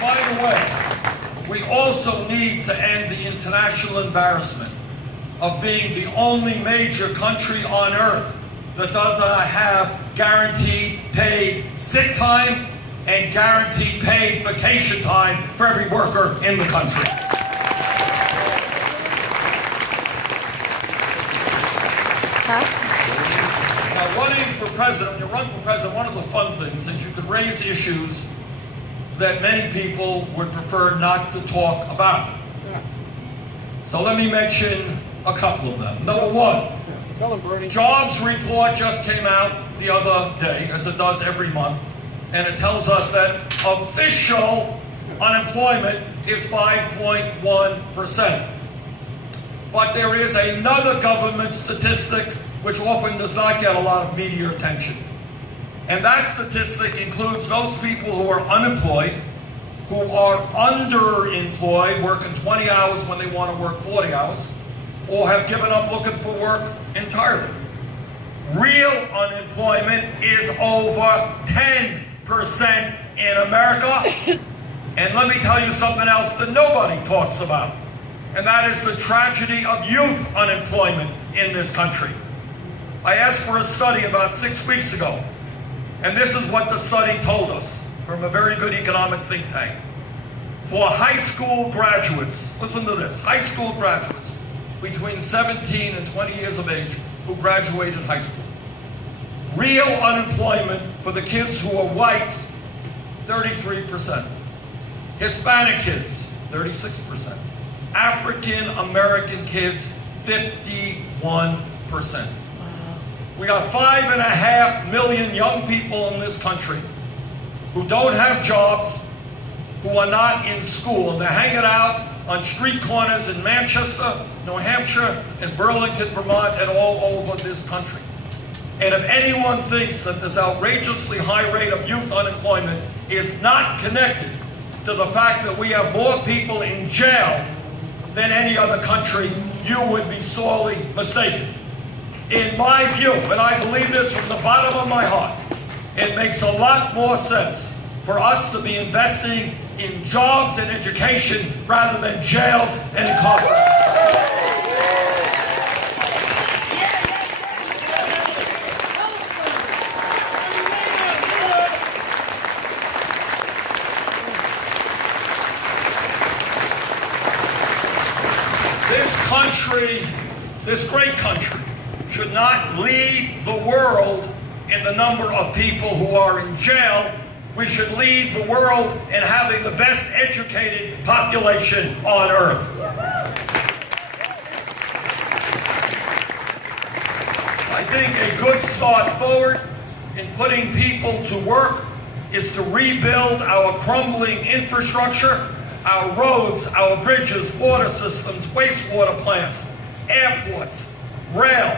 by the way, we also need to end the international embarrassment of being the only major country on earth that does not have guaranteed paid sick time and guaranteed paid vacation time for every worker in the country. Now, running for president, when you run for president, one of the fun things is you can raise issues that many people would prefer not to talk about. So let me mention a couple of them. Number one, jobs report just came out the other day, as it does every month, and it tells us that official unemployment is 5.1%. But there is another government statistic which often does not get a lot of media attention. And that statistic includes those people who are unemployed, who are underemployed, working 20 hours when they want to work 40 hours, or have given up looking for work entirely. Real unemployment is over 10% in America. And let me tell you something else that nobody talks about, and that is the tragedy of youth unemployment in this country. I asked for a study about 6 weeks ago, and this is what the study told us from a very good economic think tank. For high school graduates, listen to this, high school graduates between 17 and 20 years of age who graduated high school. Real unemployment for the kids who are white, 33%. Hispanic kids, 36%. African American kids, 51%. We got 5.5 million young people in this country who don't have jobs, who are not in school, and they're hanging out on street corners in Manchester, New Hampshire, and Burlington, Vermont, and all over this country. And if anyone thinks that this outrageously high rate of youth unemployment is not connected to the fact that we have more people in jail than any other country, you would be sorely mistaken. In my view, and I believe this from the bottom of my heart, it makes a lot more sense for us to be investing in jobs and education rather than jails and incarceration. This country, this great country, should not lead the world in the number of people who are in jail. We should lead the world in having the best educated population on earth. I think a good start forward in putting people to work is to rebuild our crumbling infrastructure, our roads, our bridges, water systems, wastewater plants, airports, rail.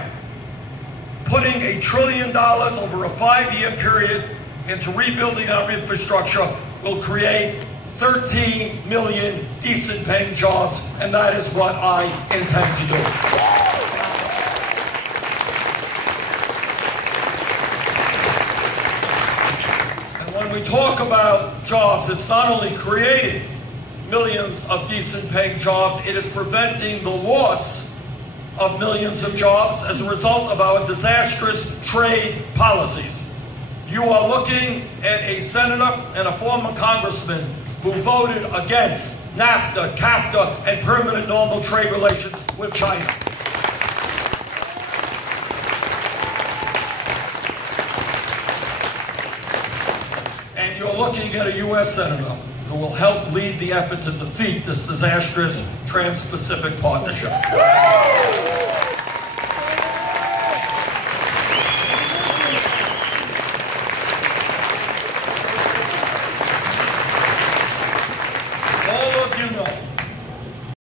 Putting $1 trillion over a 5-year period into rebuilding our infrastructure will create 13 million decent paying jobs, and that is what I intend to do. And when we talk about jobs, it's not only creating millions of decent paying jobs, it is preventing the loss of millions of jobs as a result of our disastrous trade policies. You are looking at a senator and a former congressman who voted against NAFTA, CAFTA, and permanent normal trade relations with China. And you're looking at a U.S. senator who will help lead the effort to defeat this disastrous Trans-Pacific Partnership.